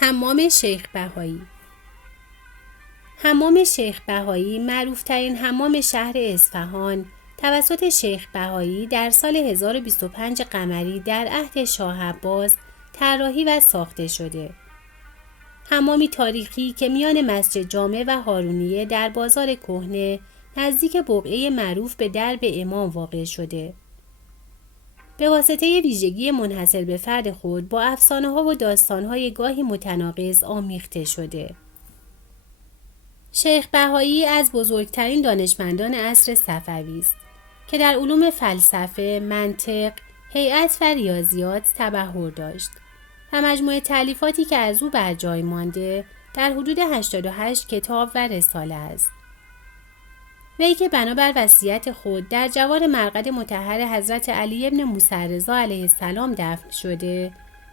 حمام شیخ بهایی. حمام شیخ بهایی معروفترین حمام شهر اصفهان توسط شیخ بهایی در سال 1025 قمری در عهد شاه عباس طراحی و ساخته شده. حمامی تاریخی که میان مسجد جامع و هارونیه در بازار کهنه نزدیک بقعه معروف به درب امام واقع شده. به واسطه ویژگی منحصر به فرد خود با افسانه‌ها و داستان‌های گاهی متناقض آمیخته شده. شیخ بهایی از بزرگترین دانشمندان عصر صفوی است که در علوم فلسفه، منطق، هیئت و ریاضیات تبحر داشت و مجموعه تألیفاتی که از او بر جای مانده در حدود 88 کتاب و رساله است. وی که بنابر وصیت خود در جوار مرقد مطهر حضرت علی ابن موسی رضا علیه السلام دفن شده،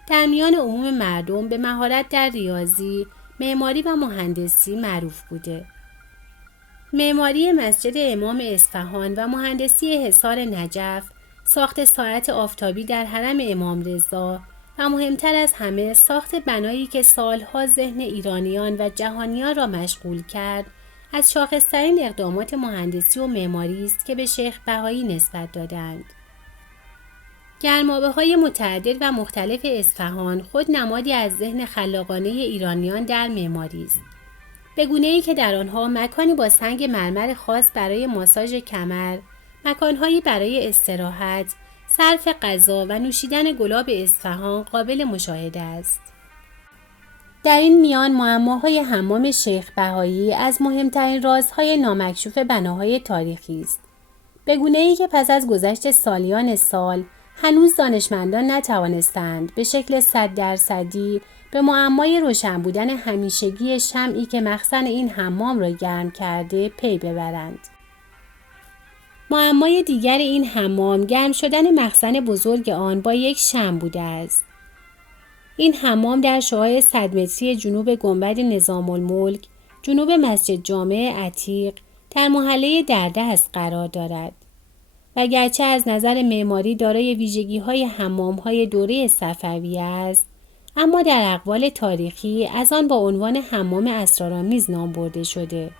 در میان عموم مردم به مهارت در ریاضی، معماری و مهندسی معروف بوده. معماری مسجد امام اصفهان و مهندسی حصار نجف، ساخت ساعت آفتابی در حرم امام رضا و مهمتر از همه ساخت بنایی که سالها ذهن ایرانیان و جهانیان را مشغول کرد، از شاخص‌ترین اقدامات مهندسی و معماری است که به شیخ بهایی نسبت دادند. گرمابه‌های متعدد و مختلف اصفهان خود نمادی از ذهن خلاقانه ایرانیان در معماری است. به گونه‌ای که در آنها مکانی با سنگ مرمر خاص برای ماساژ کمر، مکان‌هایی برای استراحت، صرف غذا و نوشیدن گلاب اصفهان قابل مشاهده است. در این میان معماهای حمام شیخ بهایی از مهمترین رازهای نامکشوف بناهای تاریخی است. به گونه‌ای که پس از گذشت سالیان سال هنوز دانشمندان نتوانستند به شکل 100% به معمای روشن بودن همیشگی شمعی که مخزن این حمام را گرم کرده پی ببرند. معمای دیگر این حمام گرم شدن مخزن بزرگ آن با یک شمع بوده است. این حمام در شعاع 100 متری جنوب گنبد نظام الملک، جنوب مسجد جامع عتیق در محله دردست قرار دارد و گرچه از نظر معماری دارای ویژگی‌های حمام‌های دوره صفوی است، اما در اقوال تاریخی از آن با عنوان حمام اسرارآمیز نام برده شده،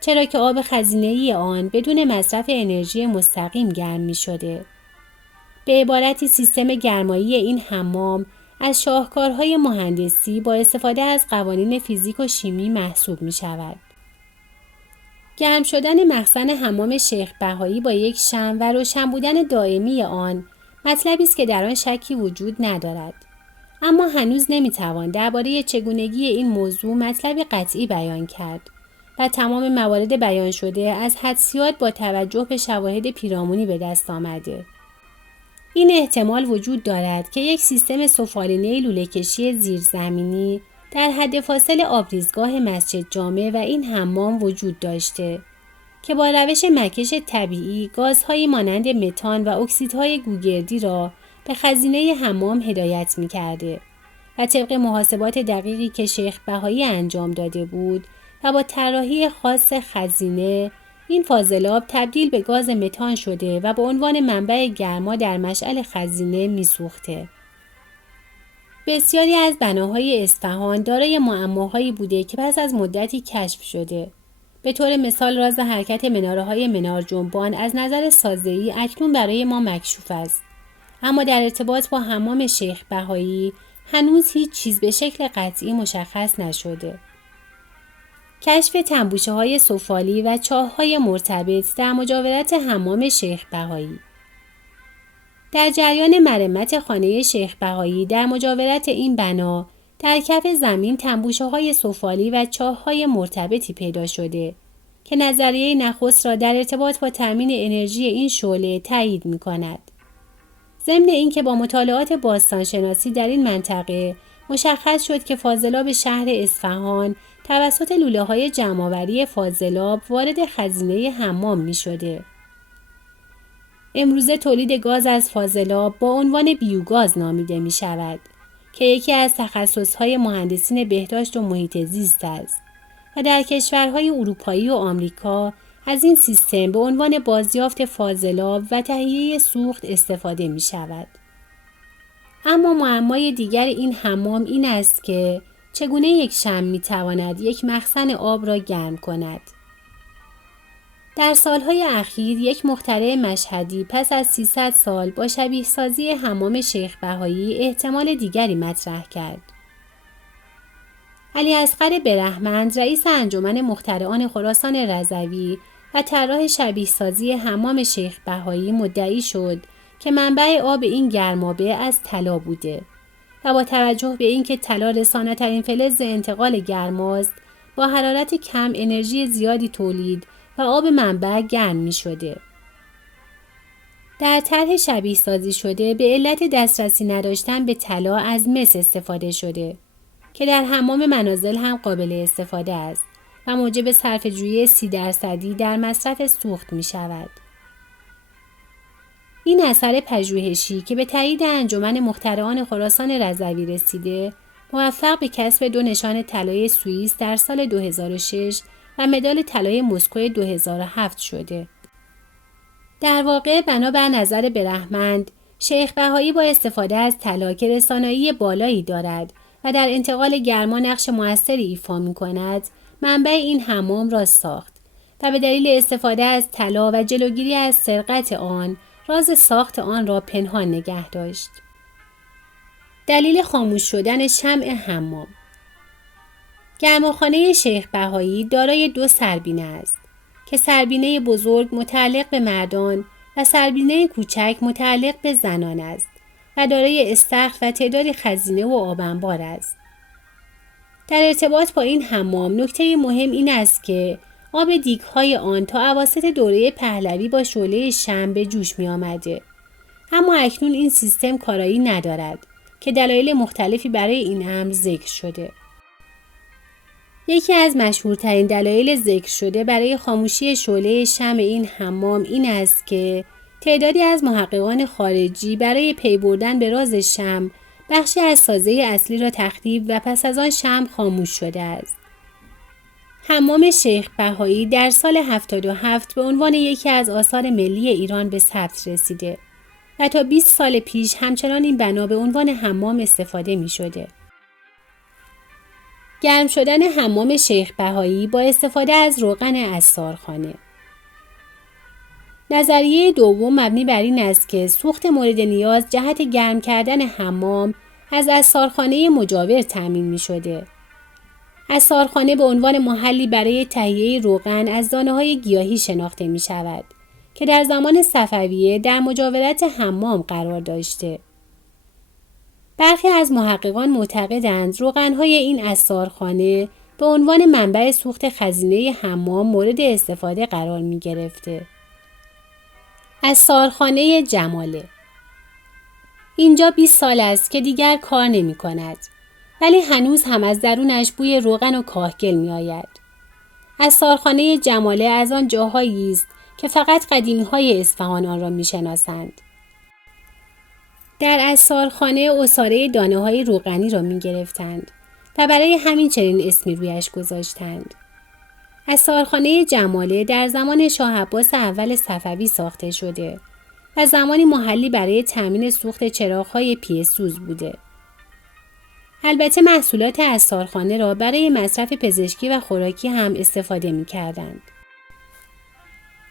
چرا که آب خزینه‌ای آن بدون مصرف انرژی مستقیم گرم می‌شده. به عبارتی سیستم گرمایی این حمام از شاهکارهای مهندسی با استفاده از قوانین فیزیک و شیمی محسوب می‌شود. گرم شدن مخزن حمام شیخ بهایی با یک شمع و روشن بودن دائمی آن مطلبی است که در آن شکی وجود ندارد، اما هنوز نمی‌توان درباره چگونگی این موضوع مطلبی قطعی بیان کرد و تمام موارد بیان شده از حدسیات با توجه به شواهد پیرامونی به دست آمده. این احتمال وجود دارد که یک سیستم سفالینه لوله‌کشی زیرزمینی در حد فاصل آبریزگاه مسجد جامع و این حمام وجود داشته که با روش مکش طبیعی گازهایی مانند متان و اکسیدهای گوگردی را به خزینه حمام هدایت می‌کرده و طبق محاسبات دقیقی که شیخ بهایی انجام داده بود و با طراحی خاص خزینه، این فاضلاب تبدیل به گاز متان شده و به عنوان منبع گرما در مشعل خزینه می‌سوخته. بسیاری از بناهای اصفهان دارای معماهایی بوده که پس از مدتی کشف شده. به طور مثال راز حرکت مناره‌های منار جنبان از نظر سازه‌ای اکنون برای ما مکشوف است، اما در ارتباط با حمام شیخ بهایی هنوز هیچ چیز به شکل قطعی مشخص نشده. کشف تنبوشه‌های سفالی و چاه‌های مرتبط در مجاورت حمام شیخ بهایی. در جریان مرمت خانه شیخ بهایی در مجاورت این بنا در کف زمین تنبوشه‌های سفالی و چاه‌های مرتبطی پیدا شده که نظریه نخست را در ارتباط با تامین انرژی این شعله تایید می‌کند. ضمن اینکه با مطالعات باستانشناسی در این منطقه مشخص شد که فاضلاب شهر اصفهان توسط لوله‌های جمع‌آوری فاضلاب وارد خزینه حمام می‌شده. امروزه تولید گاز از فاضلاب با عنوان بیوگاز نامیده می شود که یکی از تخصصهای مهندسین بهداشت و محیط زیست است و در کشورهای اروپایی و آمریکا از این سیستم به عنوان بازیافت فاضلاب و تهیه سوخت استفاده می شود. اما معمای دیگر این حمام این است که چگونه یک شمع میتواند یک مخزن آب را گرم کند. در سالهای اخیر یک مخترع مشهدی پس از 300 سال با شبیه سازی حمام شیخ بهایی احتمال دیگری مطرح کرد. علیاصغر برهمند رئیس انجمن مخترعان خراسان رضوی و طراح شبیه سازی حمام شیخ بهایی مدعی شد که منبع آب این گرمابه از طلا بوده و با توجه به اینکه طلا رسانه‌ترین فلز انتقال گرماست با حرارت کم انرژی زیادی تولید و آب منبع گرم می شده. در طرح شبیه سازی شده به علت دسترسی نداشتن به طلا از مس استفاده شده که در حمام منازل هم قابل استفاده است و موجب صرفه‌جویی 30% در مصرف سوخت می شود. این اثر پژوهشی که به تایید انجمن مخترعان خراسان رضوی رسیده، موفق به کسب 2 نشان طلای سوئیس در سال 2006 و مدال طلای مسکو 2007 شده. در واقع بنابر نظر برهمند، شیخ بهایی با استفاده از طلا که رسانایی بالایی دارد و در انتقال گرما نقش مؤثری ایفا می‌کند، منبع این حمام را ساخت و به دلیل استفاده از طلا و جلوگیری از سرقت آن، راز ساخت آن را پنهان نگه داشت. دلیل خاموش شدن شمع حمام. گرماخانه شیخ بهایی دارای 2 سربینه است که سربینه بزرگ متعلق به مردان و سربینه کوچک متعلق به زنان است و دارای استخر و تعدادی خزینه و آب انبار است. در ارتباط با این حمام نکته مهم این است که آب دیگ‌های آن تا اواسط دوره پهلوی با شعله شمع به جوش می آمده. اما اکنون این سیستم کارایی ندارد که دلایل مختلفی برای این امر ذکر شده. یکی از مشهورترین دلایل ذکر شده برای خاموشی شعله شمع این حمام این است که تعدادی از محققان خارجی برای پی بردن به راز شمع بخشی از سازه اصلی را تخریب و پس از آن شمع خاموش شده است. حمام شیخ بهایی در سال 77 به عنوان یکی از آثار ملی ایران به ثبت رسیده و تا 20 سال پیش همچنان این بنا به عنوان حمام استفاده می شده. گرم شدن حمام شیخ بهایی با استفاده از روغن عصارخانه. نظریه دوم مبنی بر این است که سوخت مورد نیاز جهت گرم کردن حمام از عصارخانه مجاور تامین می شده. عصارخانه به عنوان محلی برای تهیه روغن از دانه‌های گیاهی شناخته می شود که در زمان صفویه در مجاورت حمام قرار داشته. برخی از محققان معتقدند روغن‌های این عصارخانه به عنوان منبع سوخت خزینه حمام مورد استفاده قرار می گرفته. عصارخانه جماله. اینجا 20 سال است که دیگر کار نمی کند. ولی هنوز هم از درونش بوی روغن و کاهگل می آید. عصارخانه جماله از آن جاهایی است که فقط قدیمی‌های اصفهان آن را می شناسند. در عصارخانه عصاره دانه‌های روغنی را می گرفتند و برای همین چنین اسمی رویش گذاشتند. عصارخانه جماله در زمان شاه عباس اول صفوی ساخته شده و زمانی محلی برای تامین سوخت چراغ‌های پیه‌سوز بوده. البته محصولات عصارخانه را برای مصرف پزشکی و خوراکی هم استفاده می کردند.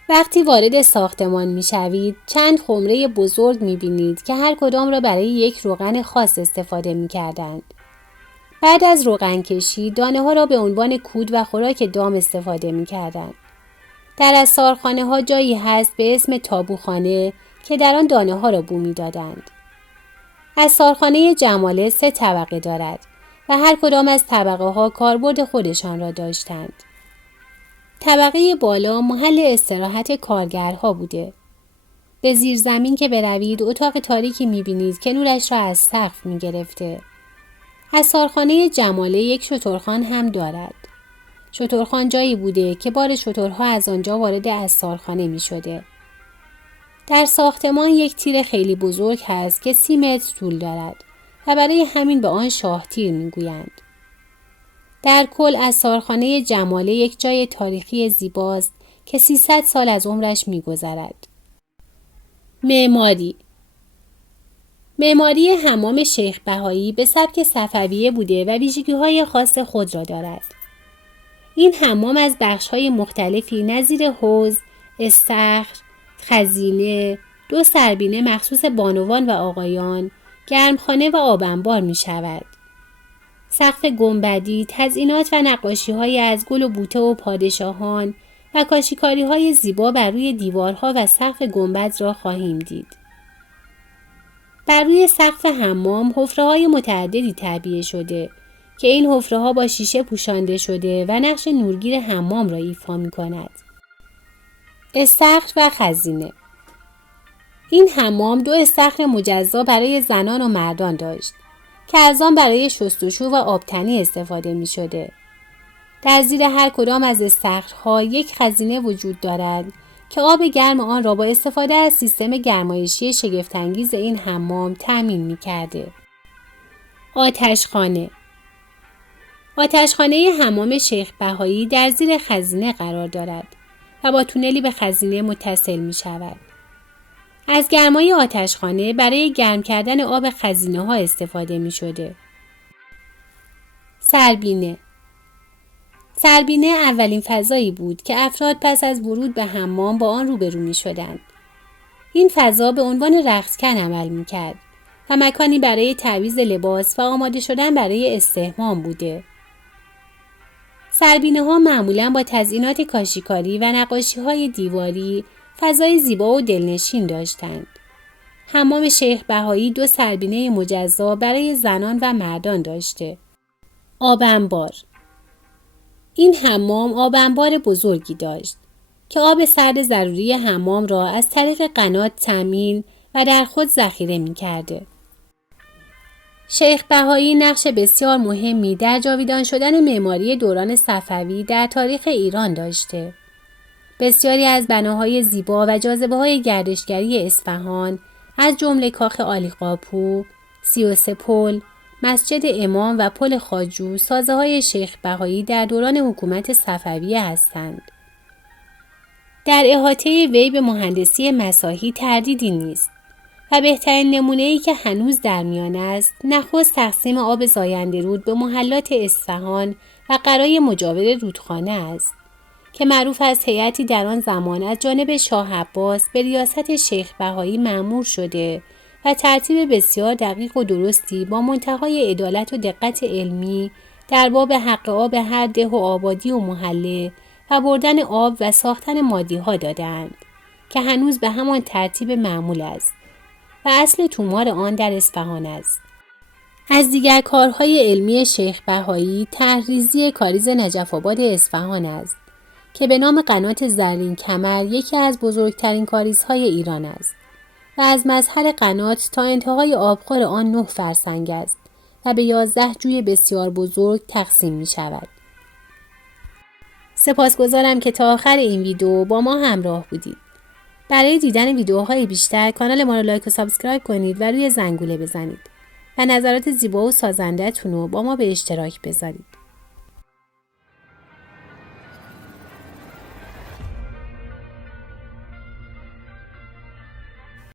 وقتی وارد ساختمان می شوید، چند خمره بزرگ می بینید که هر کدام را برای یک روغن خاص استفاده می کردند. بعد از روغن کشی، دانه ها را به عنوان کود و خوراک دام استفاده می کردند. در عصارخانه ها جایی هست به اسم تابوخانه که در آن دانه ها را بو می دادند. عصارخانه جماله 3 طبقه دارد و هر کدام از طبقه ها کاربرد خودشان را داشتند. طبقه بالا محل استراحت کارگرها بوده. به زیر زمین که بروید اتاق تاریکی می‌بینید که نورش را از سقف می‌گرفته. عصارخانه جماله یک شترخوان هم دارد. شترخوان جایی بوده که بار شترها از آنجا وارد عصارخانه می‌شده. در ساختمان یک تیر خیلی بزرگ هست که 30 متر طول دارد و برای همین به آن شاه تیر می‌گویند. در کل عصارخانه جماله یک جای تاریخی زیباست که 300 سال از عمرش می‌گذرد. معماری معماری حمام شیخ بهایی به سبک صفویه بوده و ویژگی‌های خاص خود را دارد. این حمام از بخش‌های مختلفی نظیر حوض، استخر، خزینه، 2 سربینه مخصوص بانوان و آقایان، گرمخانه و آب انبار می شود. سقف گنبدی، تزئینات و نقاشی‌های از گل و بوته و پادشاهان و کاشی‌کاری‌های زیبا بر روی دیوارها و سقف گنبد را خواهیم دید. بر روی سقف حمام حفره‌های متعددی تعبیه شده که این حفره‌ها با شیشه پوشانده شده و نقش نورگیر حمام را ایفا می‌کند. استخر و خزینه. این حمام 2 استخر مجزا برای زنان و مردان داشت که از آن برای شستشو و آبتنی استفاده می شده. در زیر هر کدام از استخرها یک خزینه وجود دارد که آب گرم آن را با استفاده از سیستم گرمایشی شگفت‌انگیز این حمام تأمین می کرده. آتشخانه. آتشخانه حمام شیخ بهایی در زیر خزینه قرار دارد و با تونلی به خزینه متصل می شود. از گرمای آتشخانه برای گرم کردن آب خزینه ها استفاده می شده. سربینه. سربینه اولین فضایی بود که افراد پس از ورود به حمام با آن روبرو می شدند. این فضا به عنوان رختکن عمل می کرد و مکانی برای تعویض لباس و آماده شدن برای استحمام بوده. سربینه ها معمولاً با تزئینات کاشیکاری و نقاشی های دیواری فضای زیبا و دلنشین داشتند. حمام شیخ بهایی 2 سربینه مجزا برای زنان و مردان داشته. آب انبار. این حمام آب انبار بزرگی داشت که آب سرد ضروری حمام را از طریق قنات تامین و در خود ذخیره می کرده. شیخ بهایی نقش بسیار مهمی در جاویدان شدن معماری دوران صفوی در تاریخ ایران داشته. بسیاری از بناهای زیبا و جاذبه‌های گردشگری اصفهان از جمله کاخ عالیقاپو، 33 پل، مسجد امام و پل خواجو سازه‌های شیخ بهایی در دوران حکومت صفویه هستند. در احاطه وی به مهندسی مساحی تردیدی نیست و بهترین نمونه‌ای که هنوز در میان است نخست تقسیم آب زاینده رود به محلات اصفهان و قرای مجاور رودخانه است که معروف از هیئتی در آن زمان از جانب شاه عباس به ریاست شیخ بهایی مأمور شده و ترتیب بسیار دقیق و درستی با منتهای عدالت و دقت علمی در باب حق آب هر ده و آبادی و محله و بردن آب و ساختن مادی‌ها دادند که هنوز به همان ترتیب معمول است و اصل تومار آن در اصفهان است. از دیگر کارهای علمی شیخ بهایی طرحریزی کاریز نجف آباد اصفهان است که به نام قنات زرین کمر یکی از بزرگترین کاریزهای ایران است و از مظهر قنات تا انتهای آبخور آن 9 فرسنگ است و به 11 جوی بسیار بزرگ تقسیم می شود. سپاسگزارم که تا آخر این ویدیو با ما همراه بودید. برای دیدن ویدیوهای بیشتر کانال ما را لایک و سابسکرایب کنید و روی زنگوله بزنید و نظرات زیبا و سازنده‌تون رو با ما به اشتراک بذارید.